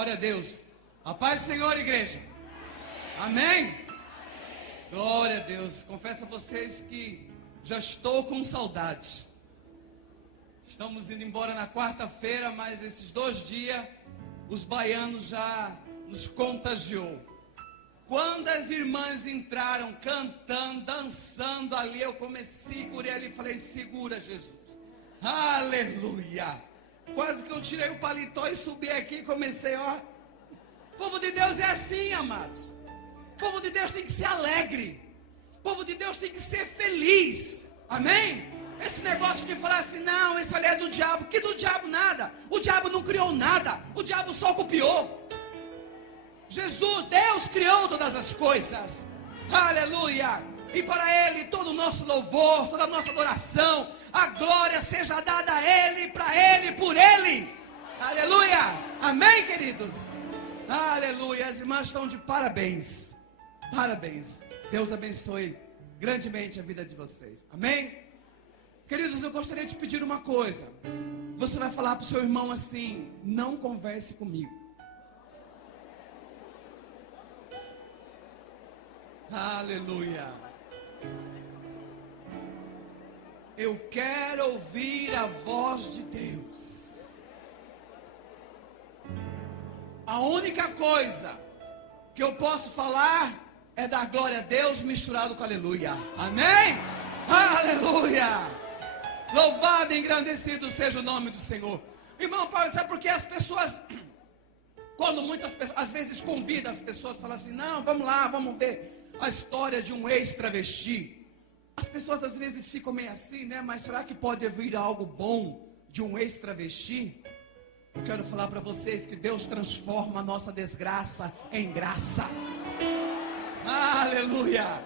Glória a Deus. A paz do Senhor, igreja. Amém? Glória a Deus. Confesso a vocês que já estou com saudade. Estamos indo embora na quarta-feira, mas esses 2 dias os baianos já nos contagiou. Quando as irmãs entraram cantando, dançando ali, eu segurei ali e falei: segura, Jesus. Aleluia. Quase que eu tirei o paletó e subi aqui e comecei, ó. O povo de Deus é assim, amados. O povo de Deus tem que ser alegre. O povo de Deus tem que ser feliz. Amém? Esse negócio de falar assim, não, isso ali é do diabo. Que do diabo nada. O diabo não criou nada. O diabo só copiou. Jesus, Deus criou todas as coisas. Aleluia. E para Ele todo o nosso louvor, toda a nossa adoração, a glória seja dada a Ele, para Ele, por Ele. Aleluia. Amém, queridos? Aleluia. As irmãs estão de parabéns. Parabéns. Deus abençoe grandemente a vida de vocês. Amém? Queridos, eu gostaria de pedir uma coisa. Você vai falar para o seu irmão assim: não converse comigo. Aleluia. Eu quero ouvir a voz de Deus. A única coisa que eu posso falar é dar glória a Deus misturado com aleluia. Amém? Aleluia. Louvado e engrandecido seja o nome do Senhor. Irmão Paulo, sabe por que as pessoas, quando muitas pessoas, às vezes convidam as pessoas, falam assim, não, vamos lá, vamos ver a história de um ex-travesti. As pessoas às vezes ficam meio assim, né? Mas será que pode vir algo bom de um ex-travesti? Eu quero falar para vocês que Deus transforma a nossa desgraça em graça. Aleluia.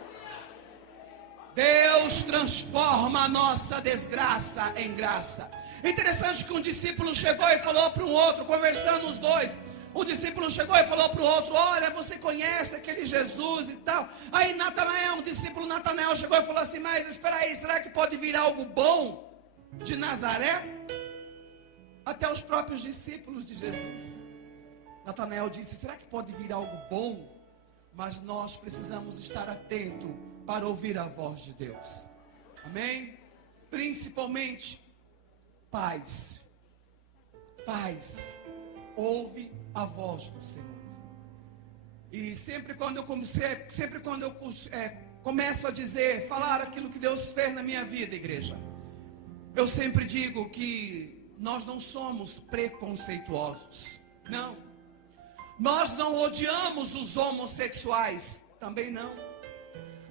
Deus transforma a nossa desgraça em graça. Interessante que um discípulo chegou e falou para um outro, conversando os dois. O discípulo chegou e falou para o outro: olha, você conhece aquele Jesus e tal. Aí Natanael, o discípulo Natanael chegou e falou assim: mas espera aí, será que pode vir algo bom de Nazaré? Até os próprios discípulos de Jesus, Natanael disse: será que pode vir algo bom? Mas nós precisamos estar atentos para ouvir a voz de Deus. Amém? Principalmente pais. Pais, ouve a voz do Senhor. E sempre quando eu começo a dizer, falar aquilo que Deus fez na minha vida, igreja, eu sempre digo que nós não somos preconceituosos. Não. Nós não odiamos os homossexuais. Também não.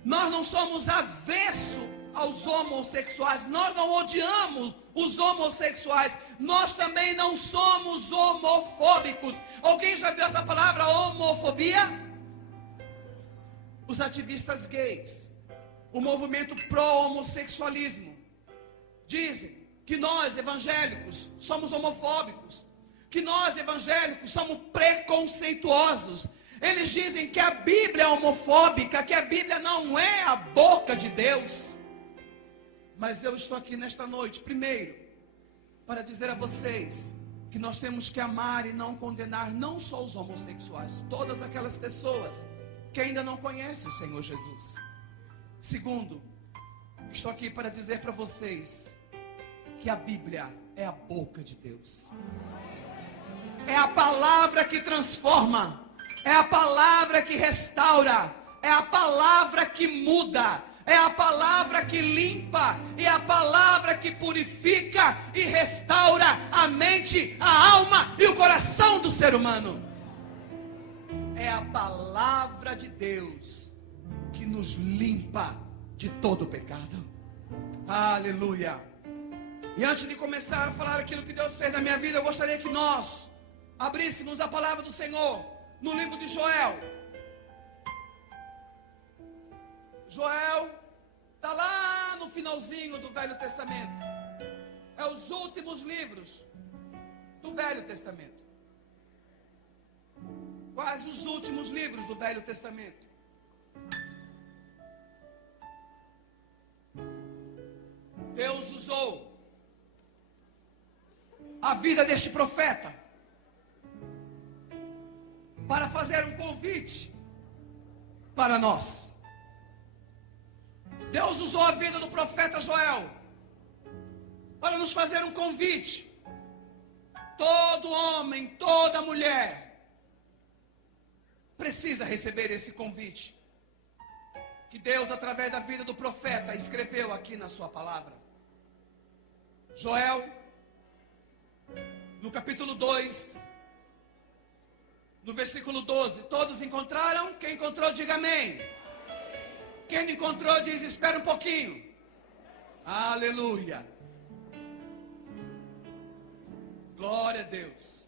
Nós não somos avesso aos homossexuais. Nós não odiamos os homossexuais. Nós também não somos homofóbicos. Alguém já viu essa palavra homofobia? Os ativistas gays, o movimento pró-homossexualismo, dizem que nós evangélicos somos homofóbicos, que nós evangélicos somos preconceituosos. Eles dizem que a Bíblia é homofóbica, que a Bíblia não é a boca de Deus. Mas eu estou aqui nesta noite, primeiro, para dizer a vocês que nós temos que amar e não condenar não só os homossexuais, todas aquelas pessoas que ainda não conhecem o Senhor Jesus. Segundo, estou aqui para dizer para vocês que a Bíblia é a boca de Deus. É a palavra que transforma, é a palavra que restaura, é a palavra que muda, é a palavra que limpa, é a palavra que purifica e restaura a mente, a alma e o coração do ser humano. É a palavra de Deus que nos limpa de todo o pecado. Aleluia. E antes de começar a falar aquilo que Deus fez na minha vida, eu gostaria que nós abríssemos a palavra do Senhor no livro de Joel. Joel está lá no finalzinho do Velho Testamento. É os últimos livros do Velho Testamento. Quase os últimos livros do Velho Testamento. Deus usou a vida deste profeta para fazer um convite para nós. Deus usou a vida do profeta Joel para nos fazer um convite. Todo homem, toda mulher precisa receber esse convite que Deus, através da vida do profeta, escreveu aqui na sua palavra. Joel, no capítulo 2, no versículo 12, todos encontraram? Quem encontrou, diga amém. Quem não encontrou, diz, espera um pouquinho. Aleluia. Glória a Deus.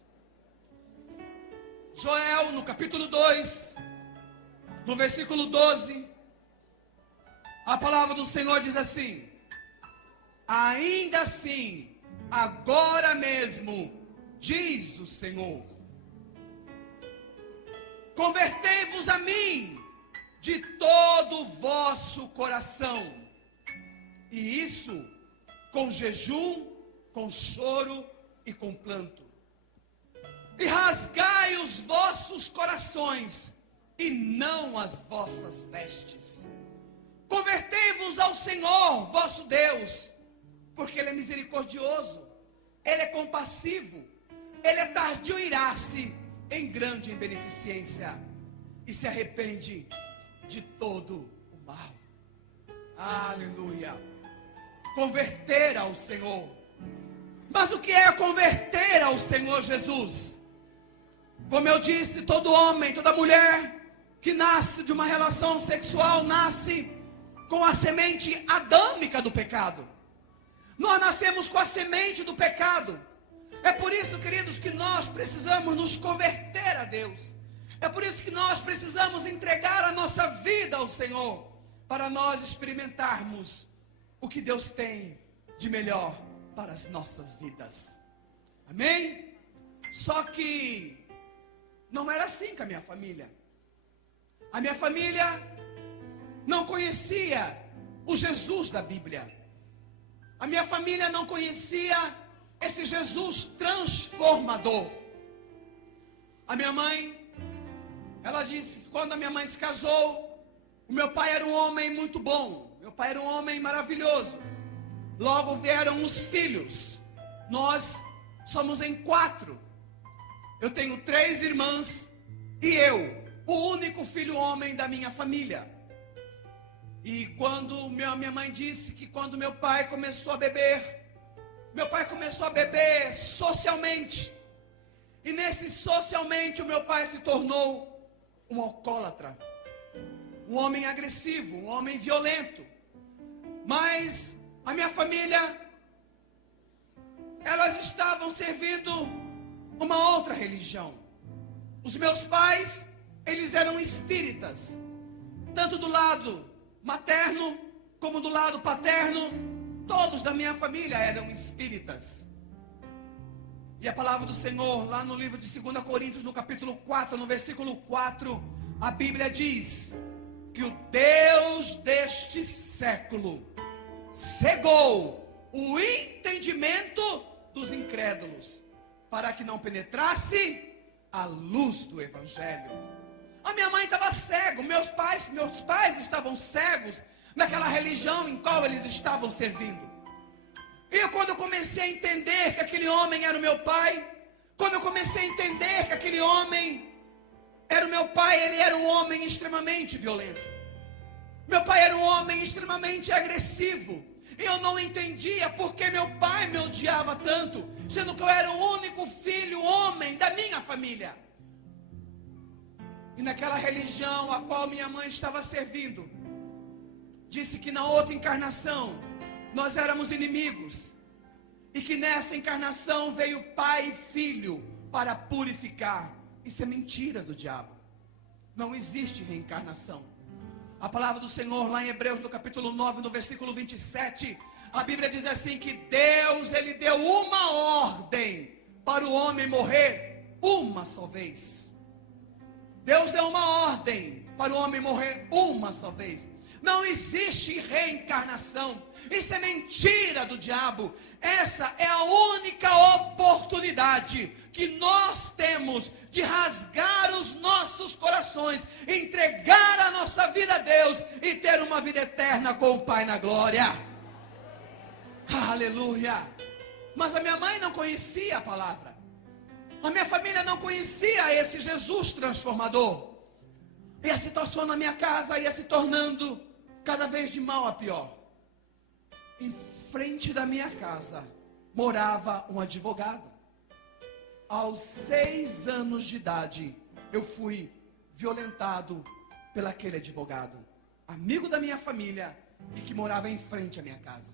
Joel, no capítulo 2, no versículo 12, a palavra do Senhor diz assim: ainda assim, agora mesmo, diz o Senhor, convertei-vos a mim de todo o vosso coração, e isso com jejum, com choro e com planto, e rasgai os vossos corações, e não as vossas vestes. Convertei-vos ao Senhor, vosso Deus, porque Ele é misericordioso, Ele é compassivo, Ele é tardio em irar-se, em grande em beneficência, e se arrepende de todo o mal. Aleluia. Converter ao Senhor. Mas o que é converter ao Senhor Jesus? Como eu disse, todo homem, toda mulher que nasce de uma relação sexual, nasce com a semente adâmica do pecado. Nós nascemos com a semente do pecado. É por isso, queridos, que nós precisamos nos converter a Deus. É por isso que nós precisamos entregar a nossa vida ao Senhor, para nós experimentarmos o que Deus tem de melhor para as nossas vidas. Amém? Só que não era assim com a minha família. A minha família não conhecia o Jesus da Bíblia. A minha família não conhecia esse Jesus transformador. A minha mãe, ela disse que quando a minha mãe se casou, o meu pai era um homem muito bom, meu pai era um homem maravilhoso. Logo vieram os filhos. Nós somos em 4. Eu tenho 3 irmãs e eu, o único filho homem da minha família. E quando minha mãe disse que quando meu pai começou a beber, meu pai começou a beber socialmente. E nesse socialmente o meu pai se tornou um alcoólatra, um homem agressivo, um homem violento. Mas a minha família, elas estavam servindo uma outra religião. Os meus pais, eles eram espíritas, tanto do lado materno como do lado paterno. Todos da minha família eram espíritas. E a palavra do Senhor, lá no livro de 2 Coríntios, no capítulo 4, no versículo 4, a Bíblia diz que o Deus deste século cegou o entendimento dos incrédulos, para que não penetrasse a luz do Evangelho. A minha mãe estava cega, meus pais estavam cegos naquela religião em qual eles estavam servindo. E quando eu comecei a entender que aquele homem era o meu pai, quando eu comecei a entender que aquele homem era o meu pai, ele era um homem extremamente violento. Meu pai era um homem extremamente agressivo. E eu não entendia porque meu pai me odiava tanto, sendo que eu era o único filho homem da minha família. E naquela religião a qual minha mãe estava servindo, disse que na outra encarnação nós éramos inimigos, e que nessa encarnação veio pai e filho para purificar. Isso é mentira do diabo. Não existe reencarnação. A palavra do Senhor lá em Hebreus, no capítulo 9, no versículo 27, a Bíblia diz assim que Deus, Ele deu uma ordem para o homem morrer uma só vez. Deus deu uma ordem para o homem morrer uma só vez. Não existe reencarnação. Isso é mentira do diabo. Essa é a única oportunidade que nós temos de rasgar os nossos nossos corações, entregar a nossa vida a Deus e ter uma vida eterna com o Pai na glória. Aleluia. Mas a minha mãe não conhecia a palavra. A minha família não conhecia esse Jesus transformador. E a situação na minha casa ia se tornando cada vez de mal a pior. Em frente da minha casa morava um advogado. Aos 6 anos de idade, eu fui violentado pelaquele advogado, amigo da minha família e que morava em frente à minha casa.